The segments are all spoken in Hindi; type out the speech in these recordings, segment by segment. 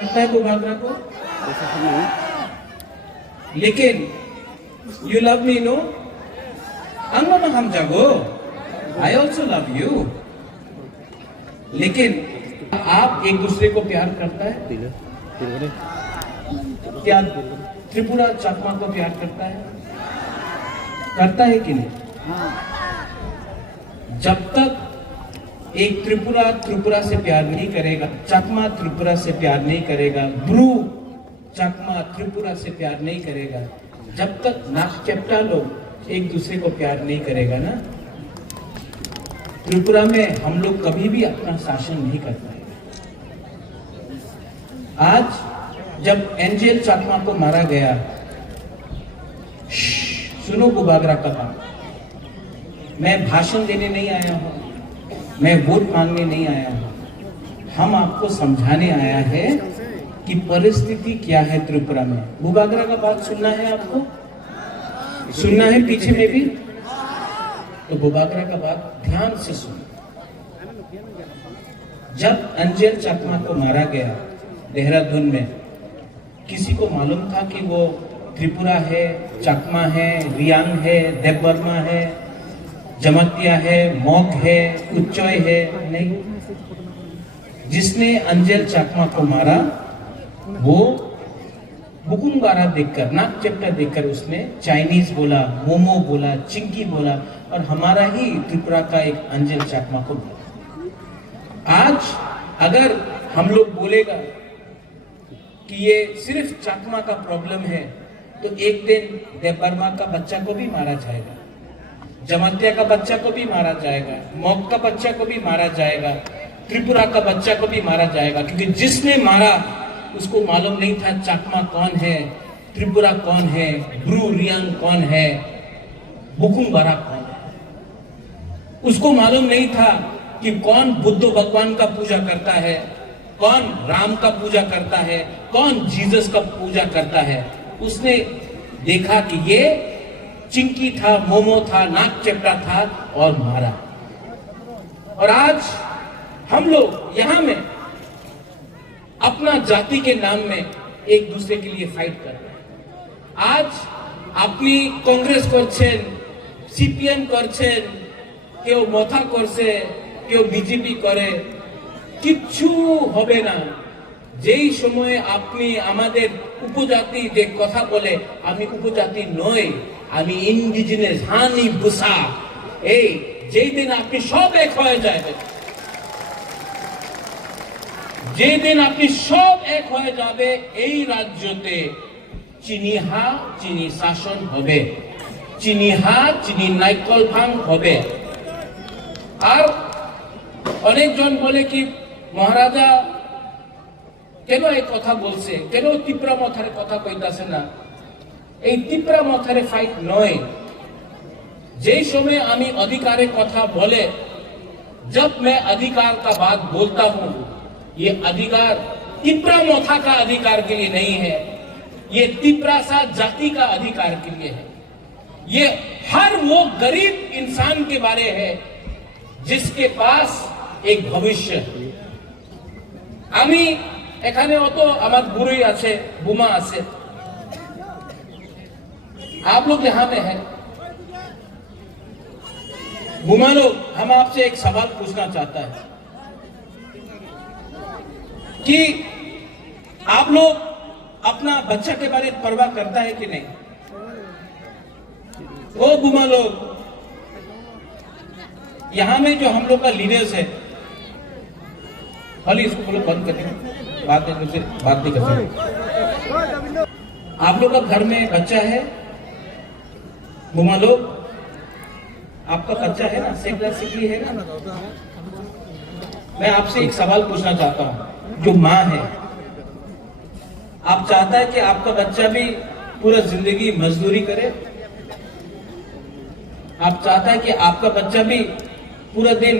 करता है बुबागरा को, लेकिन यू लव मी नो, अंगो में हम जागो, आई ऑल्सो लव यू। लेकिन आप एक दूसरे को प्यार करता है क्या? त्रिपुरा चकमा को प्यार करता है कि नहीं? जब तक एक त्रिपुरा से प्यार नहीं करेगा, चकमा त्रिपुरा से प्यार नहीं करेगा, ब्रू चकमा त्रिपुरा से प्यार नहीं करेगा, जब तक नागचेप्टा लोग एक दूसरे को प्यार नहीं करेगा ना, त्रिपुरा में हम लोग कभी भी अपना शासन नहीं कर पाएंगे। आज जब एंजेल चकमा को मारा गया, सुनो बुबागरा का बात, मैं भाषण देने नहीं आया हूं, मैं वोट मांगने नहीं आया हूं, हम आपको समझाने आया है कि परिस्थिति क्या है त्रिपुरा में। बुबागरा का बात सुनना है आपको, सुनना है पीछे में भी, तो बुबागरा का बात ध्यान से सुनो। जब एंजेल चकमा को मारा गया देहरादून में, किसी को मालूम था कि वो त्रिपुरा है, चकमा है, रियांग है, देवबर्मा है, जमतिया है, मॉग है, कुच्चोय है? नहीं। जिसने एंजेल चकमा को मारा वो बुकुंबारा देखकर, नागचेप्टा देखकर उसने चाइनीज बोला, मोमो बोला, चिंकी बोला, और हमारा ही त्रिपुरा का एक एंजेल चकमा को बोला। आज अगर हम लोग बोलेगा कि ये सिर्फ चकमा का प्रॉब्लम है, तो एक दिन देवबर्मा का बच्चा को भी मारा जाएगा, जमतिया का बच्चा को भी मारा जाएगा, मॉग का बच्चा को भी मारा जाएगा, त्रिपुरा का बच्चा को भी मारा जाएगा, क्योंकि जिसने मारा उसको मालूम नहीं था चकमा कौन है, त्रिपुरा कौन है, ब्रू रियांग कौन है, बुकुंबारा कौन है। उसको मालूम नहीं था कि कौन बुद्ध भगवान का पूजा करता है, कौन राम का पूजा करता है, कौन जीसस का पूजा करता है। उसने देखा कि ये चिंकी था, मोमो था, नागचेप्टा था और मारा। और आज हम लोग यहां में अपना जाति के नाम में एक दूसरे के लिए फाइट कर रहे हैं। आज अपनी कांग्रेस করছেন, সিপিএম করছেন, কেউ মথা করছে, কেউ বিজেপি করে, কিচ্ছু হবে না। যেই সময়ে আপনি আমাদের উপজাতি যে কথা বলে, আমি উপজাতি নই, আমি ইন্ডিজিনাস হানি বুসা, এই যেই দিন আপনি সব এক হয়ে যাবেন, যেই দিন আপনি সব এক হয়ে যাবে, এই রাজ্যতে চিনিহা চিনি শাসন হবে, চিনিহা চিনি নাইকল ভাঙ হবে। আর অনেকজন বলে কি মহারাজা কেন এই কথা বলছে, কেন তিপ্রা মথারে কথা কইতাছে না? এই তিপ্রা মথারে ফাইট নয়। যেই সময় আমি अधिकारे কথা বলে, जब मैं अधिकार का बात बोलता हूं, ये अधिकार तिप्रा मोथा का अधिकार के लिए नहीं है, ये तिप्रा सा जाति का अधिकार के लिए है। ये हर वो गरीब इंसान के बारे है जिसके पास एक भविष्य है। আমি এখানে অত আমার গুরুই আছে, বুমা আছে, आप लोग यहाँ में हैं। बुमा लोग, हम आपसे एक सवाल पूछना चाहता है कि आप लोग अपना बच्चा के बारे में परवाह करता है कि नहीं? वो बुमा लोग, यहां में जो हम लोग का लीडर्स है, खाली इसको बोलो बंद करके बात नहीं करते। आप लोग का घर में बच्चा है, बुमा लोग, आपका बच्चा है ना, सेक्टर सिकली है ना? मैं आपसे एक सवाल पूछना चाहता हूं, जो माँ है, आप चाहता है कि आपका बच्चा भी पूरा जिंदगी मजदूरी करे? आप चाहता है कि आपका बच्चा भी पूरा दिन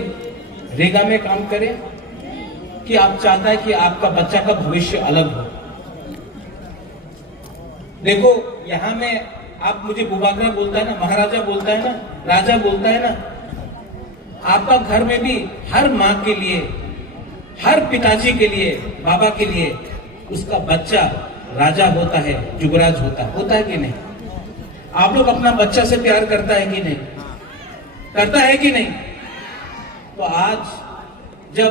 रेगा में काम करे? कि आप चाहता है कि आपका बच्चा का भविष्य अलग हो? देखो, यहां में आप मुझे बुबागरा बोलता है ना, महाराजा बोलता है ना, राजा बोलता है ना, आपका घर में भी हर माँ के लिए, हर पिताजी के लिए, बाबा के लिए उसका बच्चा राजा होता है, युवराज होता है कि नहीं? आप लोग अपना बच्चा से प्यार करता है कि नहीं? करता है कि नहीं? तो आज जब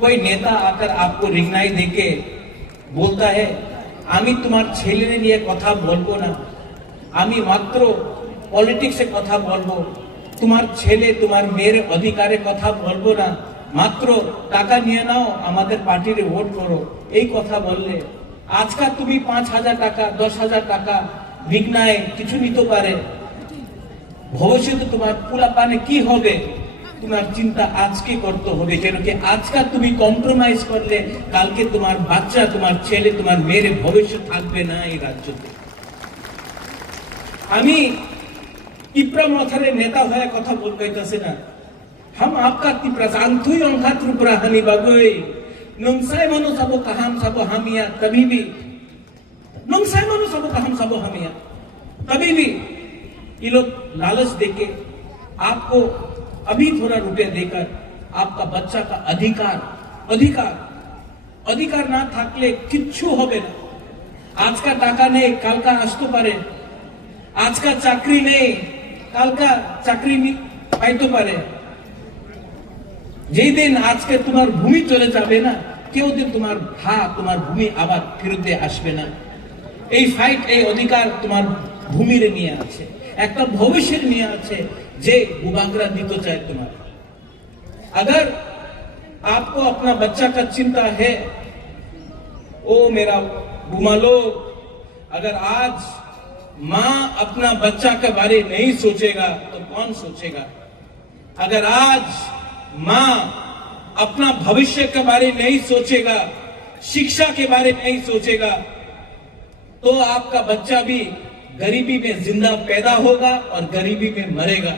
कोई नेता आकर आपको रिगनाई देके बोलता है आमी तुम्हार छेले निये कथा बोलबो ना, आमी मात्र पलिटिक्से कथा बोलबो, तुम्हार छेले तुम्हार मेरे अधिकारे कथा बोलबो ना, मात्र टाका निये नाओ आमादेर पार्टीरे भोट करो, এই কথা বললে আজকাল তুমি 5,000 টাকা 10,000 টাকা বিঘ্নায় কিছু নিতে পারে, ভবিষ্যতে তোমার পোলাপানে কি হবে তোমার চিন্তা আজকে করতে হবে, কেন কি আজকাল তুমি কম্প্রোমাইজ করলে কালকে তোমার বাচ্চা তোমার ছেলে তোমার মেয়ের ভবিষ্যৎ থাকবে না এই রাজ্যতে। আমি ত্রিপুরা মাথারে নেতা হয়ে কথা বলতেছি না, हम आपका ত্রিপুরা জানতুই অংখা ত্রিপুরা হানি বাগৈ नंसाय मनो सबो कहम सबो हमिया, कभी भी नंसाय मनो सबो कहम सबो हमिया, कभी भी ये लोग लालच देके आपको अभी थोड़ा रुपया देकर आपका बच्चा का अधिकार अधिकार अधिकार ना থাকলে কিচ্ছু হবে না। আজকা টাকা নেই কালকা আসতে পারে, আজকা চাকরি নেই কালকা চাকরি পাইতে পারে, যেই দিন আজকে তোমার ভূমি চলে যাবে না কেউ দিন তোমার তোমার ভূমি আবার ফিরতে আসবে না। এই ফাইট এই অধিকার তোমার ভূমির নিয়ে আছে, একটা ভবিষ্যৎ নিয়ে আছে যে বুবাগরা দিতে চায় তোমার। अगर आपको अपना बच्चा का चिंता है, ओ मेरा बुमालो, अगर आज मां अपना बच्चा के बारे नहीं सोचेगा तो कौन सोचेगा? अगर आज मां अपना भविष्य के बारे नहीं सोचेगा, शिक्षा के बारे नहीं सोचेगा, तो आपका बच्चा भी गरीबी में जिंदा पैदा होगा और गरीबी में मरेगा।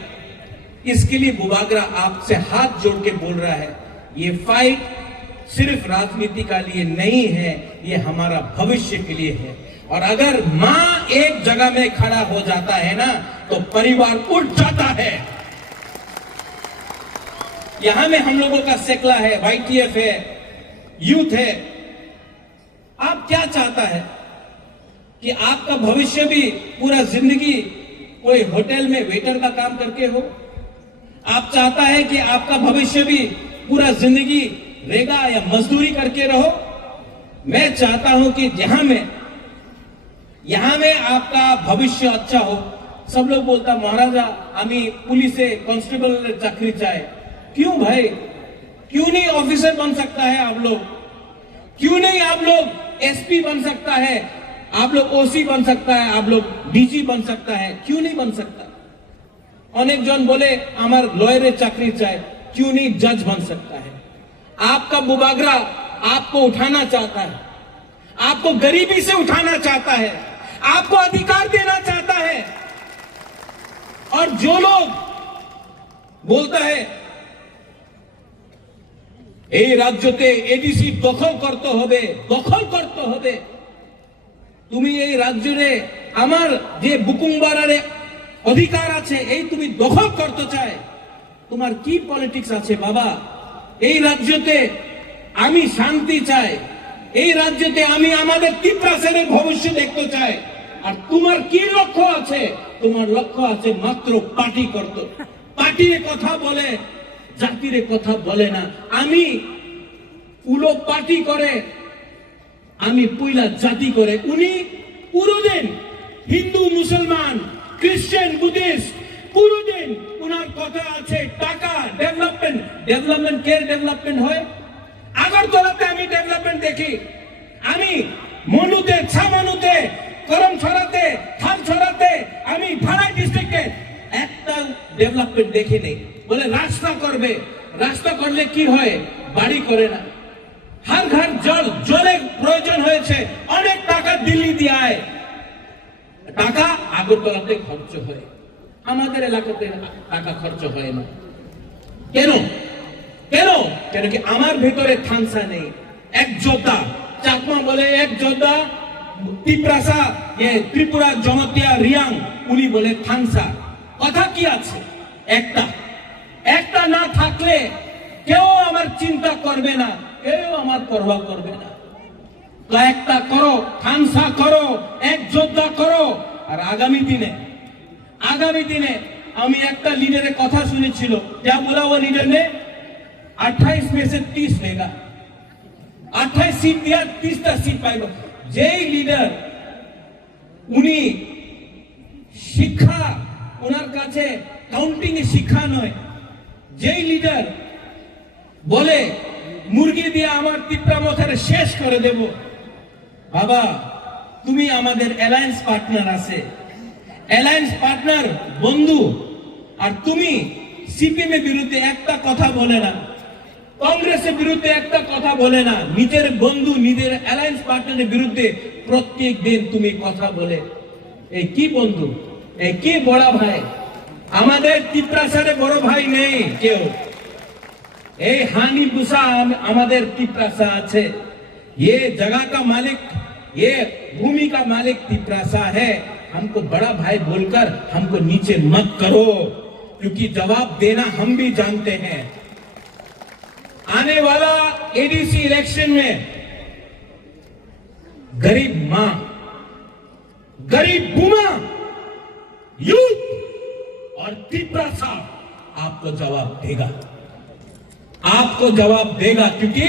इसके लिए बुबागरा आपसे हाथ जोड़ के बोल रहा है, ये फाइट सिर्फ राजनीति का लिए नहीं है, ये हमारा भविष्य के लिए है। और अगर मां एक जगह में खड़ा हो जाता है ना तो परिवार उठ जाता है। यहां में हम लोगों का सेकला है, वाईटीएफ है, यूथ है। आप क्या चाहता है कि आपका भविष्य भी पूरा जिंदगी कोई होटल में वेटर का काम करके हो? आप चाहता है कि आपका भविष्य भी पूरा जिंदगी रेगा या मजदूरी करके रहो? मैं चाहता हूं कि यहां में आपका भविष्य अच्छा हो। सब लोग बोलता महाराजा आमी पुलिसे कांस्टेबल चाकरी चाहे। क्यों भाई, क्यों नहीं ऑफिसर बन सकता है आप लोग? क्यों नहीं आप लोग एसपी बन सकता है, आप लोग ओसी बन सकता है, आप लोग डीजी बन सकता है? क्यों नहीं बन सकता? अनेक जन बोले हमार लॉयर चाकरी चाहे, क्यों नहीं जज बन सकता है? आपका बुबागरा आपको उठाना चाहता है, आपको गरीबी से उठाना चाहता है, आपको अधिकार देना चाहता है। और जो लोग बोलता है এই রাজ্যতে এডিসি দখল করতে হবে, তুমি এই রাজ্যে আমার যে বুকুংবারারে অধিকার আছে এই তুমি দখল করতে চায়, তোমার কি পলিটিক্স আছে বাবা? এই রাজ্যতে আমি শান্তি চাই, এই রাজ্যতে আমি আমাদের ত্রিপুরার ভবিষ্যৎ দেখতে চাই। আর তোমার কি লক্ষ্য আছে? তোমার লক্ষ্য আছে মাত্র পার্টি করতে, পার্টির কথা বলে জাতির কথা বলে না। আমি উলো পার্টি করে, আমি পুইলা জাতি করে। উনি পুরোদিন হিন্দু মুসলমান খ্রিস্টান বুদ্ধিস্ট পুরোদিন উনার কথা আছে টাকা ডেভেলপমেন্ট কে ডেভেলপমেন্ট হয়? আগরতলাতে আমি ডেভেলপমেন্ট দেখি, আমি মনুতে ছামানুতে করমছড়াতে থানছড়াতে আমি ভাড়া ডিস্ট্রিক্টে একটা ডেভেলপমেন্ট দেখি নেই। বলে রাস্তা করবে, রাস্তা করলে কি হয়? বাড়ি করে না। हर घर জলের প্রয়োজন হয়েছে, অনেক টাকা দিল্লি দিয়ে আয়, টাকা আগরতলাতে খরচ হয়, আমাদের এলাকাতে টাকা খরচ হয় না। কেন? কেন কি আমার ভিতরে থানসা নেই। এক যোদ্ধা চাকমা বলে, এক যোদ্ধা ত্রিপুরা ত্রিপুরা জনতিয়া রিয়াং, উনি বলে থানসা। কথা কি আছে? একটা না থাকলে কেউ আমার চিন্তা করবে না, কেউ আমার পরোয়া করবে না। কয়েকটা করো, খানসা করো, এক যোদ্ধা করো। আর আগামী দিনে আমি একটা লিডারের কথা শুনেছিল, क्या बोला वो लीडर ने, 28 में से 30 लेगा, 28 सीट दिया, 30টা सीट পাইবো। যেই লিডার উনি শিক্ষা, ওনার কাছে কাউন্টিং এ শিক্ষা নয়, যেই লিডার বলে মুরগি দিয়ে আমার তিপ্রামথারে শেষ করে দেব, বাবা তুমি আমাদের অ্যালায়েন্স পার্টনার আছে, অ্যালায়েন্স পার্টনার বন্ধু, আর তুমি সিপিএম এর বিরুদ্ধে একটা কথা বলে না, কংগ্রেসের বিরুদ্ধে একটা কথা বলে না, নিজের বন্ধু নিজের অ্যালায়েন্স পার্টনারের বিরুদ্ধে প্রত্যেক দিন তুমি কথা বলে। এই কি বন্ধু, এই কি বড় ভাই? আমাদের তিপ্রাসারে বড় ভাই নেই কেউ। এই हानि बुसा আমাদের तिपरासा আছে। ये जगह का मालिक, ये भूमि का मालिक तिपरासा है। हमको बड़ा भाई बोलकर हमको नीचे मत करो, क्योंकि जवाब देना हम भी जानते हैं। आने वाला एडीसी इलेक्शन में गरीब मां, गरीब बुमा, यूथ और तिपरासा आपको जवाब देगा, आपको जवाब देगा, क्योंकि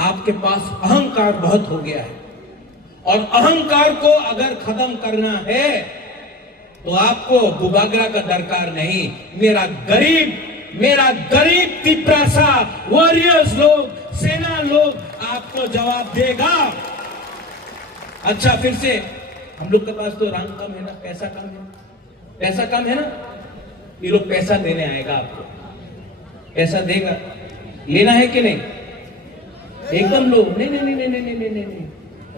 आपके पास अहंकार बहुत हो गया है। और अहंकार को अगर खत्म करना है तो आपको बुबागरा का दरकार नहीं। मेरा गरीब तिपरासा वॉरियर्स लोग, सेना लोग आपको जवाब देगा। अच्छा, फिर से हम लोग के पास तो रंग कम है ना, पैसा कम है, पैसा कम है ना, ये लोग पैसा देने आएगा, आपको पैसा देगा, लेना है कि नहीं? एकदम लो, नहीं नहीं नहीं नहीं नहीं नहीं नहीं, नहीं।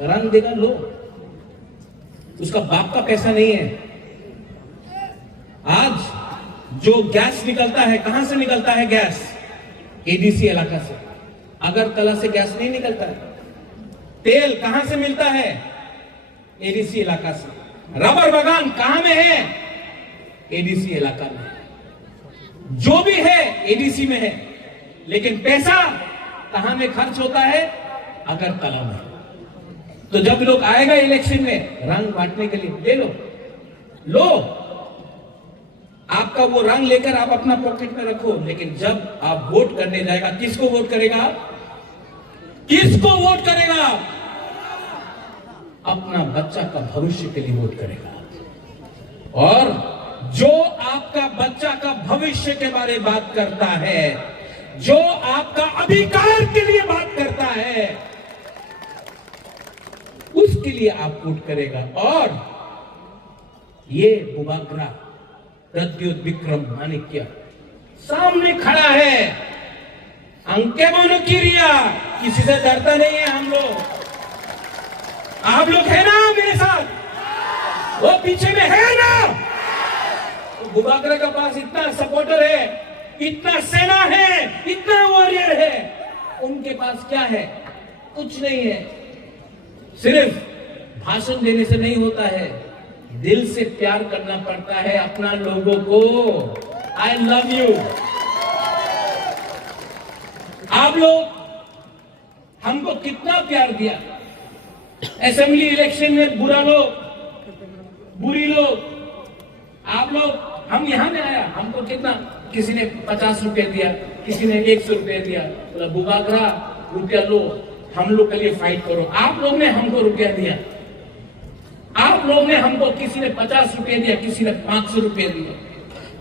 रंग देगा, लो, उसका बाप का पैसा नहीं है। आज जो गैस निकलता है, कहां से निकलता है गैस? एडीसी इलाका से। अगरतला से गैस नहीं निकलता है। तेल कहां से मिलता है? एडीसी इलाका से। रबर बागान कहां में है? एडीसी इलाका में। जो भी है एडीसी में है, लेकिन पैसा कहां में खर्च होता है? अगरतला में। तो जब लोग आएगा इलेक्शन में रंग बांटने के लिए, ले लो, लो, आपका वो रंग लेकर आप अपना पॉकेट में रखो, लेकिन जब आप वोट करने जाएगा, किसको वोट करेगा? किसको वोट करेगा? अपना बच्चा का भविष्य के लिए वोट करेगा। और जो आपका बच्चा का भविष्य के बारे में बात करता है, जो आपका अधिकार के लिए बात करता है, उसके लिए आप वोट करेगा। और ये बुबागरा प्रद्युत विक्रम माणिक्य सामने खड़ा है, अंके बोनो किरिया, किसी से डरता नहीं है हम लोग। आप लोग है ना मेरे साथ? वो पीछे में है ना? बुबागरा के पास इतना सपोर्टर है, इतना सेना है, इतना वॉरियर है, उनके पास क्या है? कुछ नहीं है। सिर्फ भाषण देने से नहीं होता है, दिल से प्यार करना पड़ता है अपना लोगों को। I love you. आप लोग हमको कितना प्यार दिया। असेंबली इलेक्शन में बुरा लोग, बुरी लोग, आप लोग, हम यहां में आया, हमको कितना, किसी ने 50 रुपए दिया, किसी ने 100 रुपए दिया, बोला बुबागरा रुपया लो, हम लोग के लिए फाइट करो। आप लोग ने हमको रुपया दिया, आप लोग ने हमको, किसी ने 50 रुपए दिया, किसी ने 500 रुपए दिया,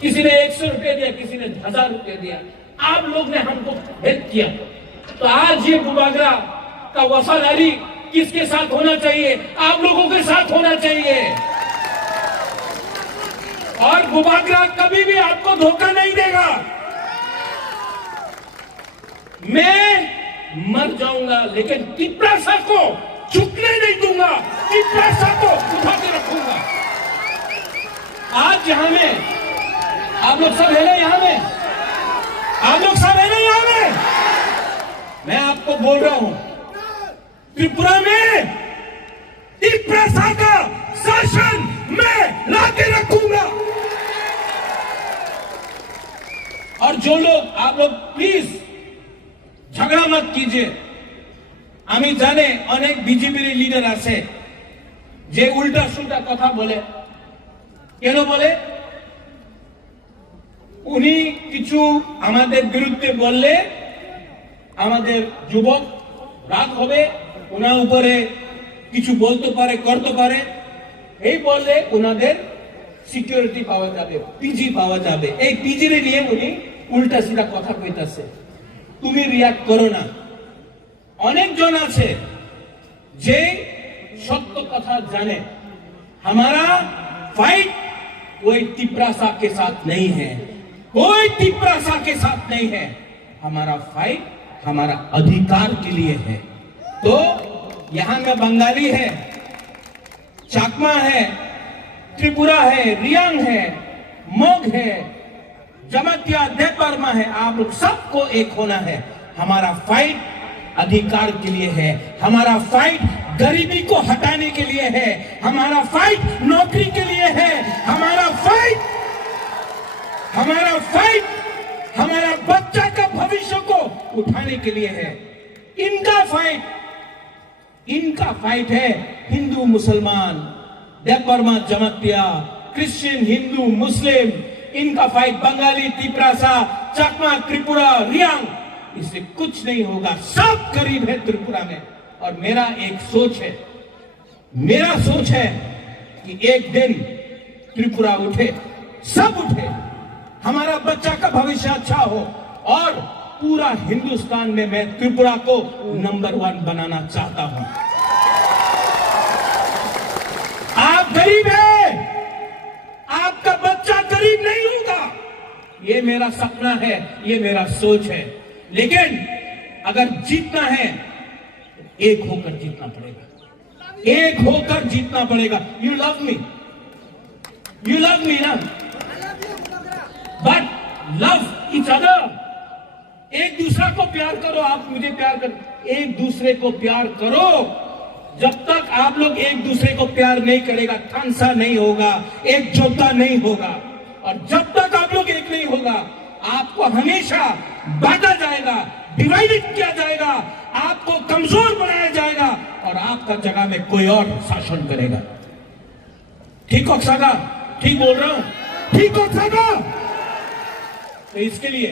किसी ने 100 रुपए दिया, किसी ने 1000 रुपए दिया। आप लोग ने हमको हेल्प किया। तो आज ये बुबागरा का वफादारी किसके साथ होना चाहिए? आप लोगों के साथ होना चाहिए। और बुबागरा कभी भी आपको धोखा नहीं देगा। मैं मर जाऊंगा, लेकिन तिपरासा को झुकने नहीं दूंगा, तिपरासा को उठा के रखूंगा। आज यहां में आप लोग सब है ना, यहां में आप लोग सब है ना, यहां में मैं आपको बोल रहा हूं, त्रिपुरा में तिपरासा का शासन मैं लाके रखूंगा। और जो लोग, आप लोग प्लीज झगड़ा मत कीजिए। আমি জানে অনেক বিজেপির লিডার আছে যে উল্টা সুল্টা কথা বলে। কেন বলে? উনি কিছু আমাদের বিরুদ্ধে বললে আমাদের যুবক রাগ হবে, ওনার উপরে কিছু বলতে পারে, করতে পারে, এই বললে ওনাদের সিকিউরিটি পাওয়া যাবে, পিজি পাওয়া যাবে। এই পিজিরে নিয়ে উনি উল্টা সিধা কথা কইতাছে। তুমি রিয়াক্ট করো না। অনেকজন আছে যে সত্য কথা জানে। हमारा फाइट कोई तिपरासा के साथ नहीं है, कोई तिपरासा के साथ नहीं है। हमारा फाइट हमारा अधिकार के लिए है। तो यहां में बंगाली है, चाकमा है, त्रिपुरा है, रियांग है, मोग है, जमातिया, देवबर्मा है। आप लोग सबको एक होना है। हमारा फाइट अधिकार के लिए है, हमारा फाइट गरीबी को हटाने के लिए है, हमारा फाइट नौकरी के लिए है, हमारा फाइट हमारा बच्चा का भविष्य को उठाने के लिए है। इनका फाइट है हिंदू मुसलमान, देवबर्मा, जमातिया, क्रिश्चियन, हिंदू, मुस्लिम, इनका फाइट बंगाली, तिपरासा, चाकमा, त्रिपुरा, रियांग, इससे कुछ नहीं होगा। सब गरीब है त्रिपुरा में। और मेरा एक सोच है कि एक दिन त्रिपुरा उठे, सब उठे, हमारा बच्चा का भविष्य अच्छा हो, और पूरा हिंदुस्तान में मैं त्रिपुरा को नंबर 1 बनाना चाहता हूं। आप गरीब हैं, आपका बच्चा गरीब नहीं होगा, ये मेरा सपना है, ये मेरा सोच है। लेकिन अगर जीतना है एक होकर जीतना पड़ेगा, एक होकर जीतना पड़ेगा। यू लव मी ना, बट लव ईच अदर। एक दूसरा को प्यार करो, आप मुझे प्यार करो, एक दूसरे को प्यार करो। जब तक आप लोग एक दूसरे को प्यार नहीं करेगा, थानसा नहीं होगा, एकजुटता नहीं होगा। और जब तक आप लोग एक नहीं होगा, आपको हमेशा बांटा जाएगा, डिवाइडेड किया जाएगा, आपको कमजोर बनाया जाएगा, और आपका जगह में कोई और शासन करेगा। ठीक हो सका? ठीक बोल रहा हूं? ठीक हो सका? तो इसके लिए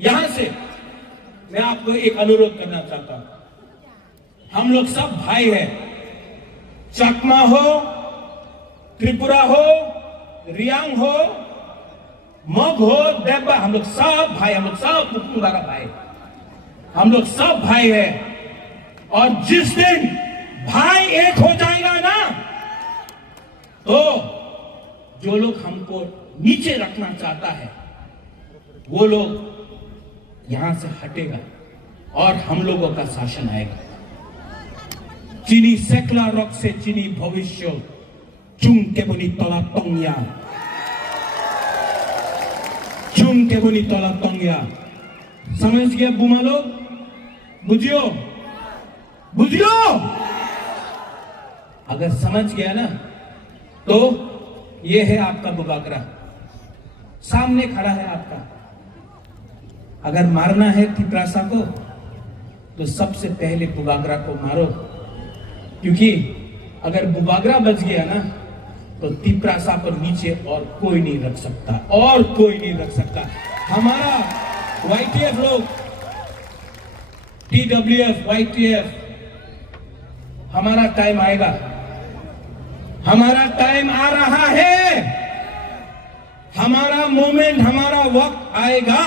यहां से मैं आपको एक अनुरोध करना चाहता हूं। हम लोग सब भाई हैं, चकमा हो, त्रिपुरा हो, रियांग हो, मग हो, देवबा, हम लोग सब भाई, हम लोग सब मुकुंदारा भाई, हम लोग सब भाई हैं। और जिस दिन भाई एक हो जाएगा ना, तो जो लोग हमको नीचे रखना चाहता है वो लोग यहां से हटेगा और हम लोगों का शासन आएगा। चीनी सेकला रॉक से चीनी भविष्य चुम के बनी तला तंगिया, चुम के बनी तला तंगिया। समझ गया बुमा लोग? बुझियो, बुझियो। अगर समझ गया ना, तो ये है आपका बुबागरा, सामने खड़ा है आपका। अगर मारना है तिपरासा को, तो सबसे पहले बुबागरा को मारो, क्योंकि अगर बुबागरा बच गया ना, तो तिपरासा पर नीचे और कोई नहीं रख सकता, और कोई नहीं रख सकता। हमारा YTF लोग, TWF, YTF, हमारा टाइम आएगा, हमारा टाइम आ रहा है, हमारा मोमेंट, हमारा वक्त आएगा।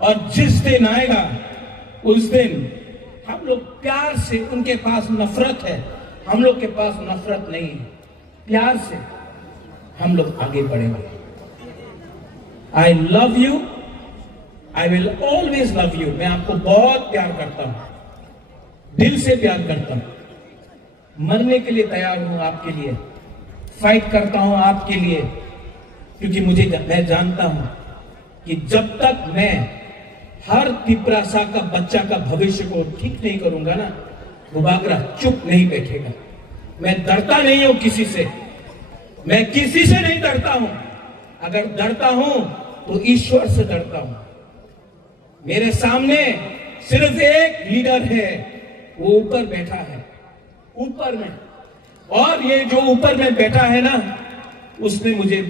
और जिस दिन आएगा, उस दिन हम लोग प्यार से, उनके पास नफरत है, हम लोग के पास नफरत नहीं है, प्यार से हम लोग आगे बढ़ेंगे। I love you, I will always love you. मैं आपको बहुत प्यार करता हूं, दिल से प्यार करता हूं, मरने के लिए तैयार हूं आपके लिए, फाइट करता हूं आपके लिए, क्योंकि मैं जानता हूं कि जब तक मैं हर तिपरासा का बच्चा का भविष्य को ठीक नहीं करूंगा ना, बुबागरा चुप नहीं बैठेगा। मैं डरता नहीं हूं किसी से, मैं किसी से नहीं डरता हूं। अगर डरता हूं तो ईश्वर से डरता हूं। मेरे सामने सिर्फ एक लीडर है, वो ऊपर बैठा है, ऊपर में, और ये जो ऊपर में बैठा है ना, उसने मुझे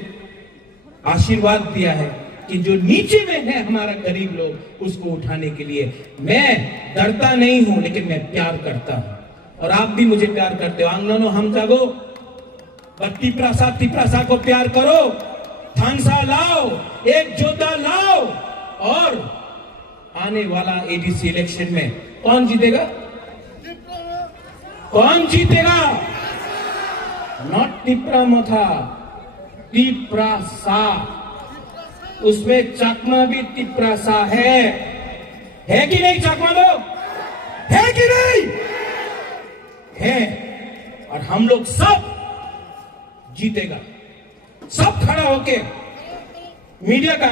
आशीर्वाद दिया है कि जो नीचे में है हमारा गरीब लोग, उसको उठाने के लिए मैं डरता नहीं हूं, लेकिन मैं प्यार करता हूं। और आप भी मुझे प्यार करते हो। आंगनो हम जागो, तिप्रासा को प्यार करो, थानसा लाओ, एक जोधा लाओ। और आने वाला एडीसी इलेक्शन में कौन जीतेगा? कौन जीतेगा? नॉट तिप्रामथा, तिप्रासा। उसमें चकमा भी तिप्रासा है कि नहीं? चकमा लोग है कि नहीं? है। और हम लोग सब जीतेगा, सब खड़ा होके मीडिया का